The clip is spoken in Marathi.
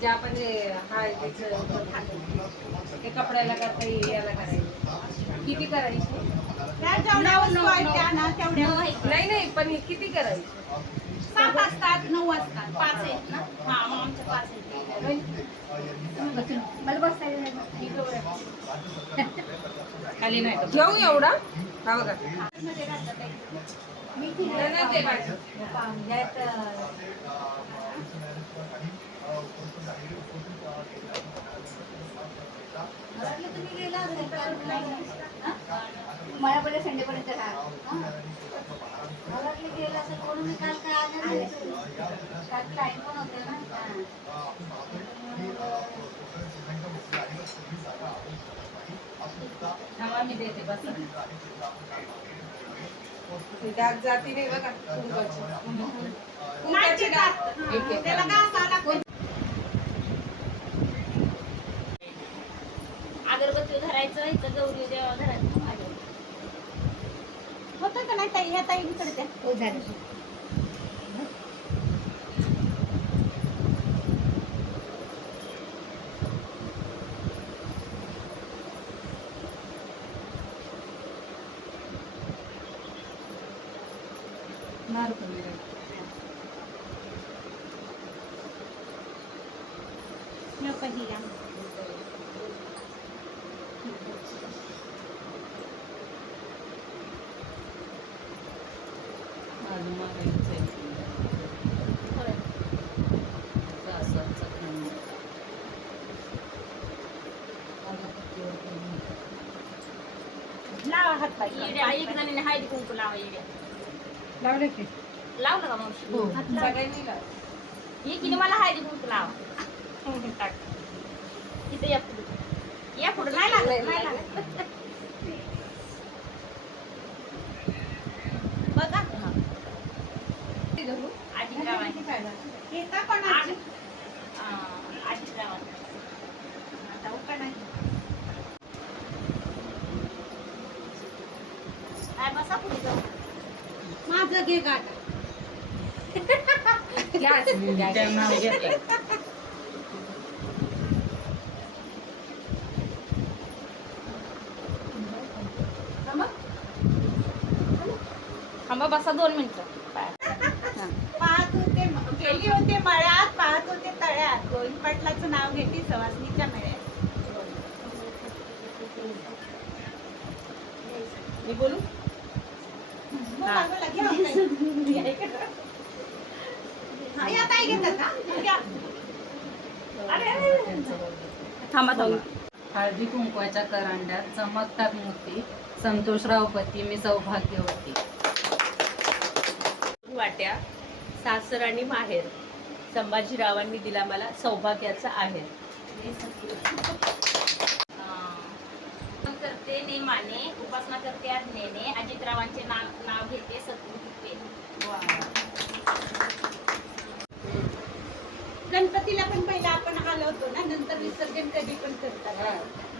म्हणजे आपण ते कपड्याला करता याला करायचं. किती करायची? नाही नाही, पण किती करायची? 7 असतात 9 असतात 5 आहेत ना. हा मग आमच्या 5 आहेत. मला बसायला खाली नाही घेऊ एवढा हा बघा. मी ते पाहिजे. तुम्ही गेला मला पहिले संडे पर्यंत राहा. मला वाटलं गेला असेल म्हणून मी काल काय आलं नाही. काल टाइम पण होते ना. मी देते बस. डाग जाती नाही बघा कुंकवाची त्याला घासा लागतो. अगरबत्ती धरायचं इथं गौरी देवा धरायचं. होतं का नाही ताई? ह्या ताईंकडे त्या हो झालं. पहिला लावा हात पाय. एक जणीने हळदी कुंकू लावा. लावले की लावलं का मावशी? हो सगळ्यांनी लाव. एकीने मला हळदी कुंकू लावा. टाक इथे या पुढे. या पुढे नाही लागलं नाही लागलं. बघा आजीराव येता पण आजीराव आता उका नाही. काय बसा पुढे जाऊ. माझं घे गाठ. थांबा बसा 2 मिनिटं. पाहत होते गेली होते मळ्यात पाहत होते तळ्यात. गोविंद पाटलाचं नाव घेते सवासनीच्या मळ्यात. मी बोलू? बोला बोला घ्या. या ताई घेतात का? घ्या. थांबा थांबा. हळदी कुंकवाच्या करंड्यात चमकतात मोती. संतोषराव पती मी सौभाग्यवती. वाट्या सासर आणि माहेर संभाजीरावांनी दिला मला सौभाग्याचा आहेर. करते नेमाने उपासना करते आज्ञेने अजितरावांचे नाव घेते सत्कृतीने. गणपतीला पण पहिला आपण आलो होतो ना. नंतर विसर्जन कधी पण करतात.